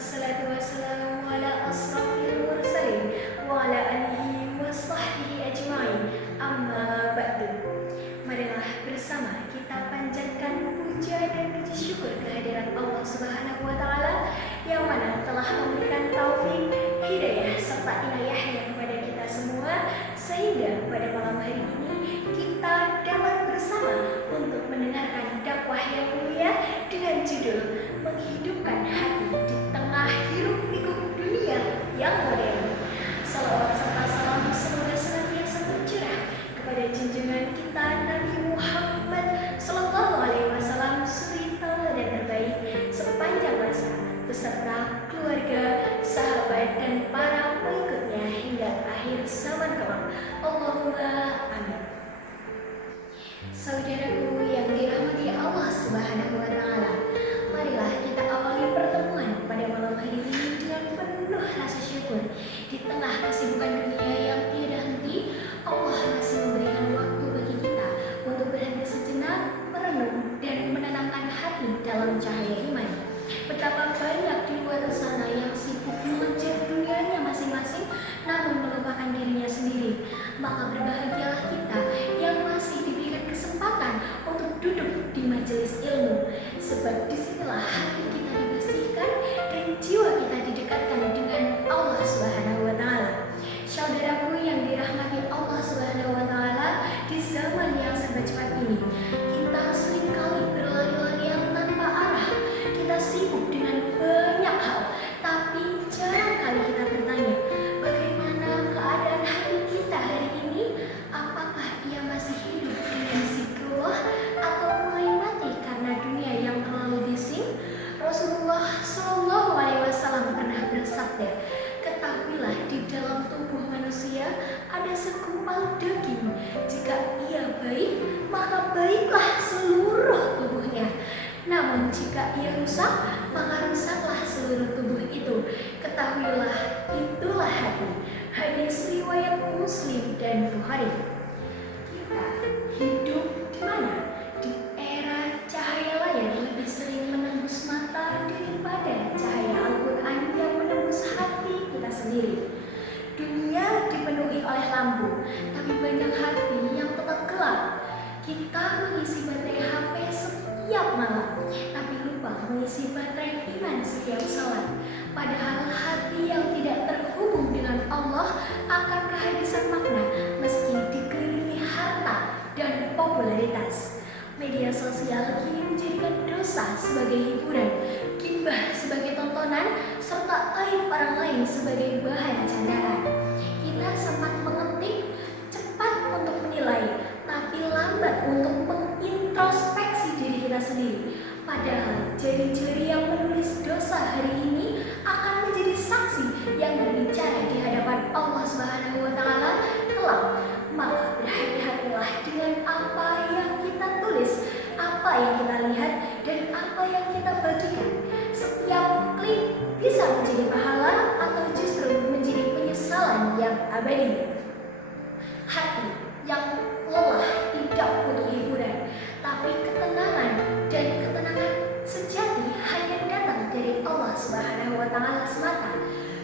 wassalatu wassalamu ala asrafil mursalin wa ala alihi wa sahbihi ajma'in. Amma ba'du. Marilah bersama kita panjatkan puja dan puji syukur kehadiran Allah Subhanahu wa taala yang mana telah memberikan taufik, hidayah serta inayahnya kepada kita semua sehingga pada malam hari ini kita dapat bersama untuk mendengarkan dakwah yang mulia dengan judul Menghidupkan Hati di Tengah Hiruk-pikuk Dunia yang Modern. Salawat serta salam semoga senantiasa tercurah kepada junjungan kita Nabi Muhammad Sallallahu Alaihi Wasallam, suri tauladan terbaik sepanjang masa, beserta keluarga, sahabat dan para pengikutnya hingga akhir zaman kelak. Allahumma amin. Saudaraku yang dirahmati Allah Subhanahu wa taala, marilah kita awali pertemuan pada malam hari ini dengan penuh rasa syukur. Di tengah kesibukan dunia yang tiada henti, Allah masih memberikan waktu bagi kita untuk berhenti sejenak, merenung dan menenangkan hati dalam cahaya iman. Betapa banyak di luar sana yang sibuk mengejar dunianya masing-masing namun melupakan dirinya sendiri. Maka berbahagialah kita yang masih diberikan kesempatan untuk duduk di majelis ilmu, sebab disinilah hati kita dibersihkan dan jiwa kita didekatkan dengan Allah Subhanahu wa taala. Saudaraku yang dirahmati Allah Subhanahu wa taala, di zaman yang serba cepat ini kita seringkali berlari-lari yang tanpa arah. Kita sibuk dengan banyak hal, tapi jarang kali kita bertanya, bagaimana keadaan hati kita hari ini? Apakah ia masih hidup dengan zikrullah atau mulai mati karena dunia yang terlalu bising? Rasulullah Shallallahu Alaihi Wasallam pernah bersabda, ketahuilah di dalam tubuh manusia ada segumpal daging. Jika ia baik, maka baiklah seluruh tubuhnya. Namun jika ia rusak, maka rusaklah seluruh tubuh itu. Ketahuilah, itulah hati. Hadis riwayat Muslim dan Bukhari. Kita hidup di mana? Di era cahaya layar lebih sering menembus mata daripada cahaya Al-Quran yang menembus hati kita sendiri. Dunia dipenuhi oleh lampu, tapi banyak hati yang tetap gelap. Kita mengisi baterai HP setiap malam, tapi lupa mengisi baterai iman setiap salat. Padahal hati yang tidak terhubung dengan Allah akan kehabisan makna meski dikelilingi harta dan popularitas. Media sosial kini menjadikan dosa sebagai hiburan, ghibah sebagai tontonan, serta aib orang lain sebagai bahan candaan. Kita sempat mengetik, cepat untuk menilai, tapi lambat untuk mengintrospeksi diri kita sendiri. Padahal jari-jari yang menulis dosa hari ini akan menjadi saksi yang berbicara di hadapan Allah Subhanahu wa taala kelak. Maka berhati-hatilah dengan apa yang kita tulis, apa yang kita lihat, dan apa yang kita bagikan. Setiap klik bisa menjadi pahala atau justru menjadi penyesalan yang abadi. Hati yang lelah tidak butuh hiburan, tapi ketenangan, dan ketenangan sejati hanya datang dari Allah Subhanahu wa taala semata.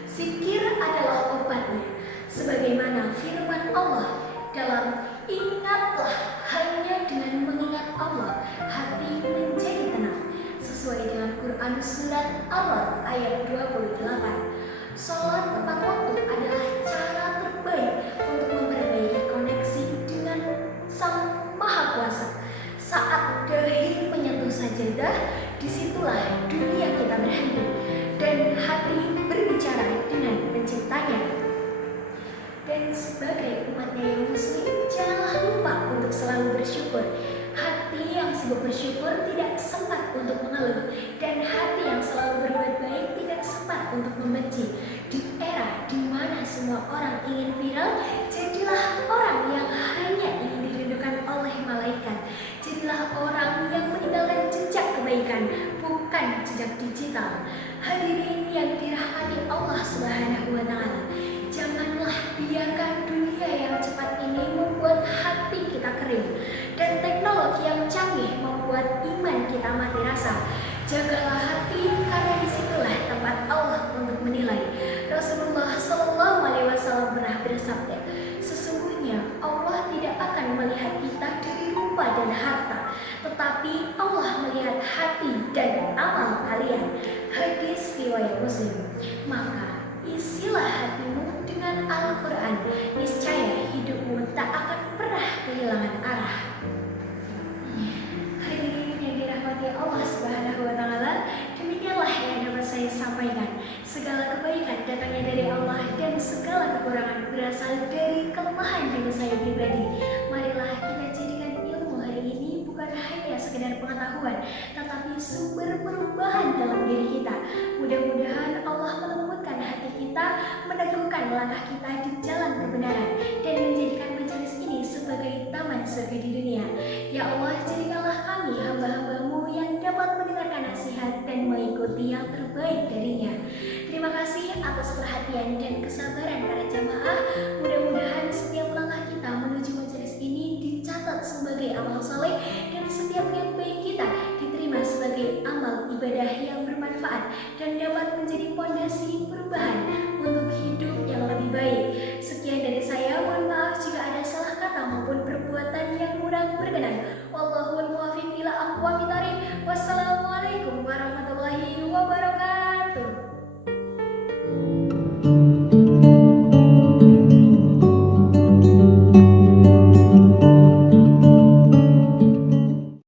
Zikir adalah obatnya, sebagaimana firman Allah dalam ingatlah, hanya dengan mengingat Allah hati menjadi tenang, sesuai dengan Quran surat Ar-Ra'd ayat 28. Salat tepat waktu adalah cara terbaik untuk memperbaiki koneksi dengan Sang Maha Kuasa. Saat dahi menyentuh sajadah, disitulah dunia kita berhenti dan hati berbicara dengan penciptanya. Dan sebagai umatnya yang muslim, janganlah lupa untuk selalu bersyukur. Hati yang sibuk bersyukur tidak sempat untuk mengeluh, dan hati yang selalu berbuat baik tidak sempat untuk membenci. Di era di mana semua orang ingin viral, jadilah orang yang hanya ingin dirindukan oleh malaikat. Jadilah orang yang meninggalkan jejak kebaikan, bukan jejak digital. Hadirin yang dirahmati Allah Subhanahu wa taala, janganlah biarkan dunia yang cepat ini membuat hati kita kering dan teknologi yang canggih membuat iman kita mati rasa. Jagalah hati, karena disitulah tempat Allah bersabda, "Sesungguhnya Allah tidak akan melihat kita dari rupa dan harta, tetapi Allah melihat hati dan amal kalian." Hadis riwayat Muslim. Maka isilah hatimu dengan Al-Quran, niscaya hidupmu tak akan pernah kehilangan arah. Hadirin yang dirahmati Allah Subhanahu wa Ta'ala, demikianlah yang dapat saya sampaikan. Segala kebaikan datangnya dari Allah dan segala kekurangan berasal dari kelemahan diri saya pribadi. Marilah kita jadikan ilmu hari ini bukan hanya sekedar pengetahuan, tetapi sumber perubahan dalam diri kita. Mudah-mudahan Allah melembutkan hati kita, meneguhkan langkah kita di jalan kebenaran, dan menjadikan majelis ini sebagai taman surga di dunia. Ya Allah, jadikanlah kami hamba-hambamu yang dapat mendengarkan nasihat dan mengikuti yang terbaik darinya. Terima kasih atas perhatian dan kesabaran para jamaah. Mudah-mudahan setiap langkah kita menuju majelis ini dicatat sebagai amal soleh, dan setiap niat baik kita diterima sebagai amal ibadah yang bermanfaat dan dapat menjadi pondasi perubahan